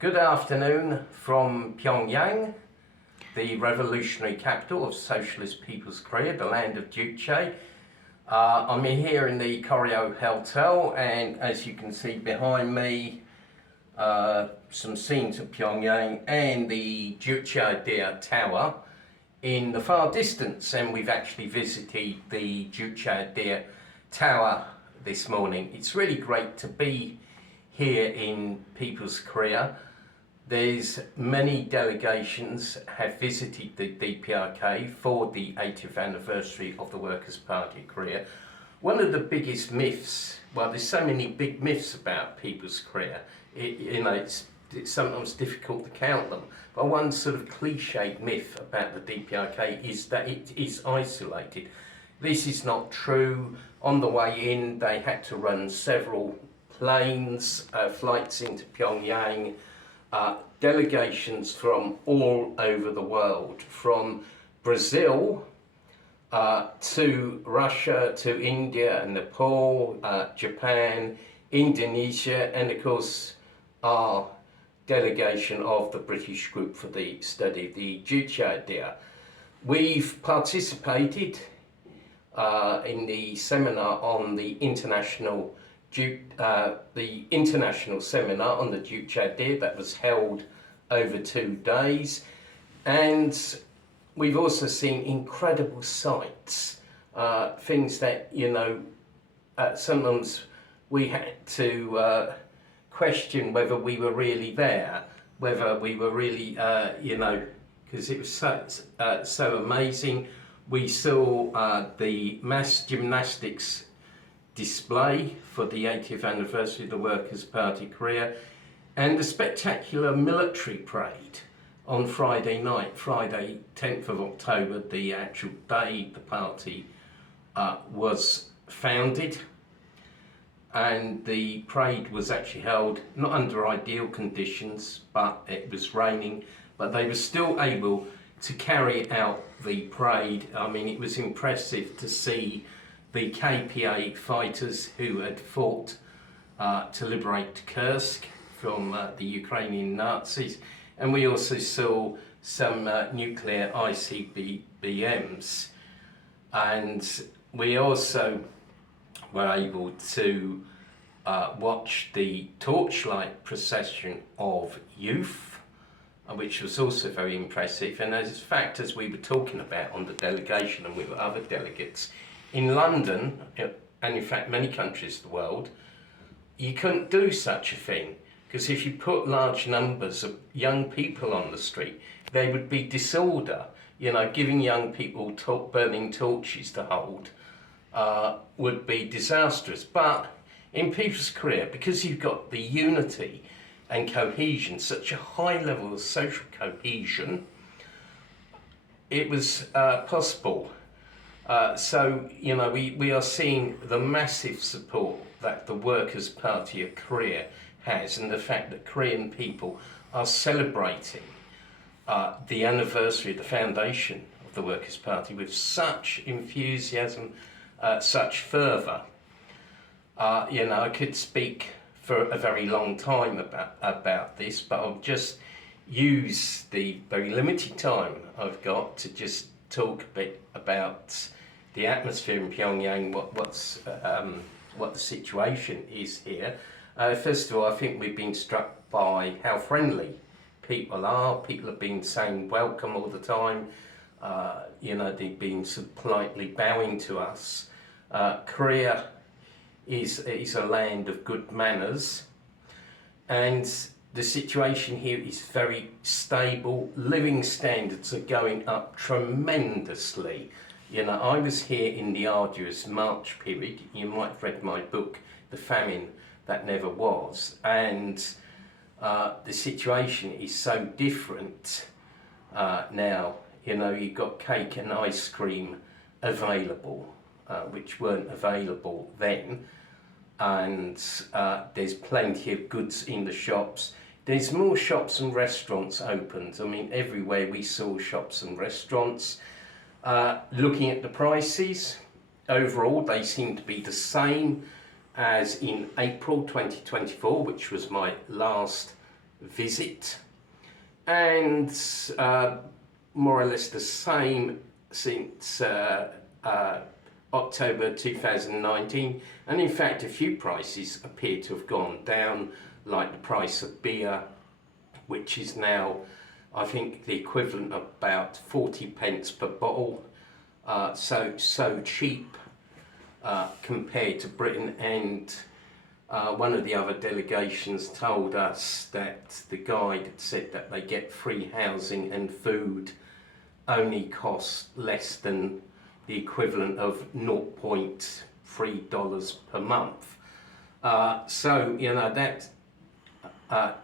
Good afternoon from Pyongyang, the revolutionary capital of Socialist People's Korea, the land of Juche. I'm here in the Koryo Hotel, and as you can see behind me, some scenes of Pyongyang and the Juche Idea tower in the far distance, and we've actually visited the Juche Idea tower this morning. It's really great to be here in People's Korea. There's many delegations have visited the DPRK for the 80th anniversary of the Workers' Party of Korea. One of the biggest myths, well, there's so many big myths about People's Korea, it's sometimes difficult to count them, but one sort of cliched myth about the DPRK is that it is isolated. This is not true. On the way in, they had to run several planes, flights into Pyongyang, delegations from all over the world, from Brazil to Russia, to India, Nepal, Japan, Indonesia, and of course our delegation of the British group for the study of the Juche Idea. We've participated in the seminar on the international seminar on the Juche Idea that was held over 2 days, and we've also seen incredible sights, things that sometimes we had to question whether we were really there, whether we were really because it was so amazing. We saw the mass gymnastics display for the 80th anniversary of the Workers' Party of Korea, and the spectacular military parade on Friday night, Friday 10th of October, the actual day the party was founded. And the parade was actually held not under ideal conditions, but it was raining, but they were still able to carry out the parade. I mean, it was impressive to see the KFA fighters who had fought to liberate Kursk from the Ukrainian Nazis, and we also saw some nuclear ICBMs, and we also were able to watch the torchlight procession of youth, which was also very impressive. And as fact, as we were talking about on the delegation and with other delegates, in London, and in fact many countries of the world, you couldn't do such a thing, because if you put large numbers of young people on the street, there would be disorder. Giving young people burning torches to hold would be disastrous. But in People's Korea, because you've got the unity and cohesion, such a high level of social cohesion, it was possible. So we are seeing the massive support that the Workers' Party of Korea has, and the fact that Korean people are celebrating the anniversary of the foundation of the Workers' Party with such enthusiasm, such fervour. I could speak for a very long time about this, but I'll just use the very limited time I've got to just talk a bit about the atmosphere in Pyongyang, what the situation is here. First of all, I think we've been struck by how friendly people are. People have been saying welcome all the time. They've been sort of politely bowing to us. Korea is a land of good manners, and the situation here is very stable. Living standards are going up tremendously. I was here in the arduous March period. You might have read my book, The Famine That Never Was, and the situation is so different now. You've got cake and ice cream available, which weren't available then, and there's plenty of goods in the shops. There's more shops and restaurants opened. I mean, everywhere we saw shops and restaurants. Looking at the prices, overall they seem to be the same as in April 2024, which was my last visit, and more or less the same since October 2019, and in fact a few prices appear to have gone down, like the price of beer, which is now I think the equivalent of about 40 pence per bottle, so cheap compared to Britain. And one of the other delegations told us that the guide had said that they get free housing and food only costs less than the equivalent of $0.3 per month. So you know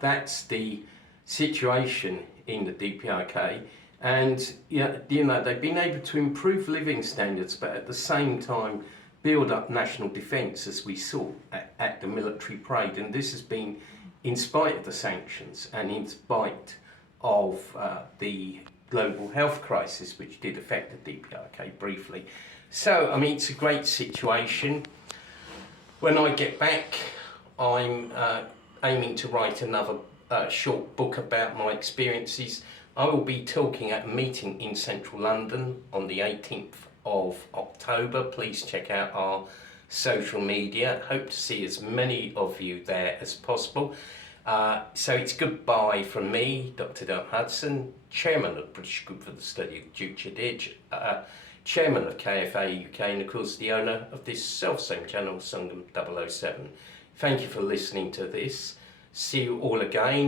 that's the situation in the DPRK, and you know they've been able to improve living standards, but at the same time build up national defence, as we saw at the military parade. And this has been in spite of the sanctions and in spite of the global health crisis, which did affect the DPRK briefly. So I mean, it's a great situation. When I get back, I'm aiming to write another short book about my experiences. I will be talking at a meeting in central London on the 18th of October. Please check out our social media. Hope to see as many of you there as possible. So it's goodbye from me, Dr. Dermot Hudson, Chairman of the British Group for the Study of Juche Idea, Chairman of KFA UK, and of course the owner of this self-same channel, SONGUN007. Thank you for listening to this. See you all again.